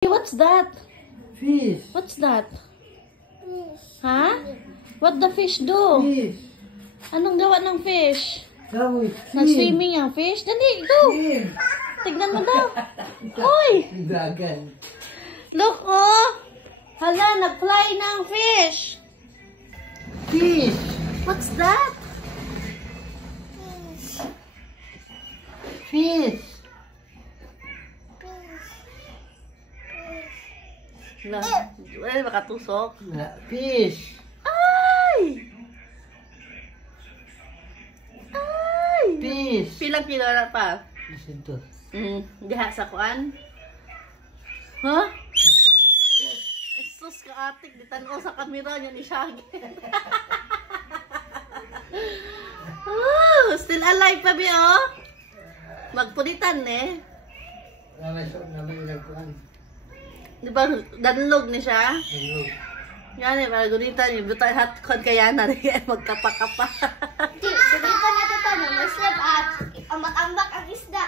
What's that? Fish. What's that? Huh? What the fish do? Fish. Anong gawa ng fish? Swim. Nag-swimming ang fish? Dali, go! Swim. Tignan mo daw. Uy! Dragon. Look, oh! Hala, nag-fly na ang fish. Fish. What's that? Fish. Ay, makatusok. Fish. Ay! Ay! Fish. Pilang kilo na pa? Ito. Diha sa kuan? Huh? Sus ka atik, di tanaw sa kamera niya ni Shaggy. Oh, still alive pa biya, oh? Magpulitan, eh. Namay ilagkuhan. Di ba, danlog ni siya? Danlog. Yan eh, para gunitan yung butay hotcon kaya na rin magkapa-kapa. Dito na ito na maslap at ambak-ambak ang isda.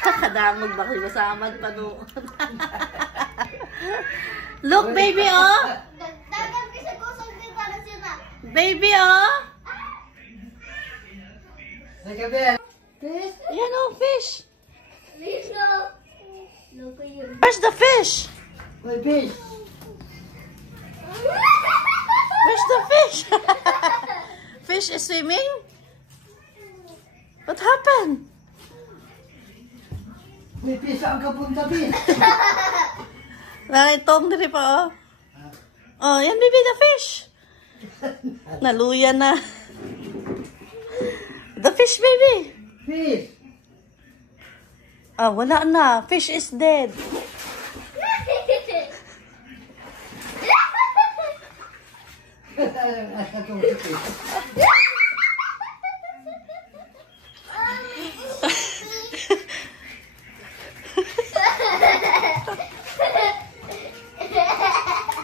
Kadamog bakit masamad pa noon. Look, baby, oh! Dagan ko sa kusog din para sila. Baby, oh! Nagkabe. Fish. Yan, oh, fish! Liso. Loko yun. Where's the fish? May fish. Where's the fish? Fish is swimming? What happened? May fish ang kapunta, fish. Itong diri pa, oh. Oh, yan, baby, the fish. Naluya na. The fish, baby. Fish. Ah, wala na. Fish is dead.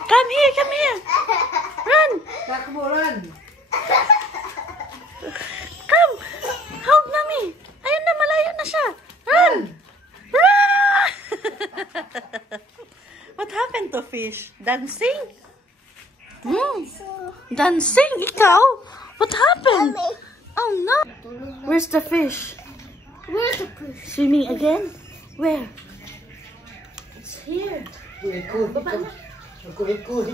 Come here, come here. Run. Takbo, run. Come. Hug, mommy. Ayun na, malayo na siya. Run. Run. What happened to fish? Dancing? Dancing? Ikaw? What happened? Oh no. Where's the fish? Where's the fish? Swimming again? Where? It's here. Kulit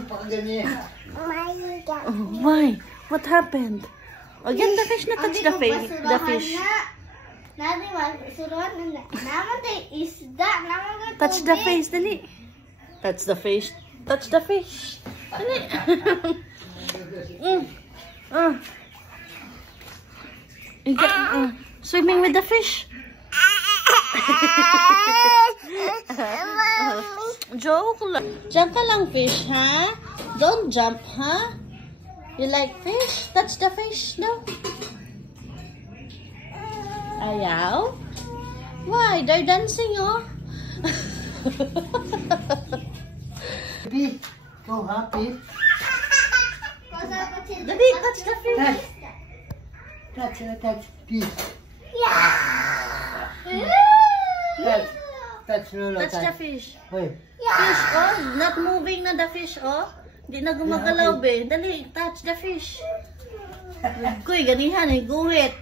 pa ganyan. Oh, why? What happened? Again, the fish na touch the fish. The fish. Nani masuruan na. Naman tayo isda. Naman Touch the face, dali. Touch the fish. Touch the fish. Dali. Swimming with the fish. Joke lang. Diyan ka lang, fish, ha? Don't jump, ha? You like fish? Touch the fish, no? Ayaw? Why? They're dancing, oh. Fish. So happy. Dali, touch the fish. Touch. Fish. Touch, Lolo. Touch the fish. Hoy. Fish, oh. Not moving na the fish, oh. Hindi na gumagalaw, be. Dali, touch the fish. Kuy, ganihan, eh. Guhit.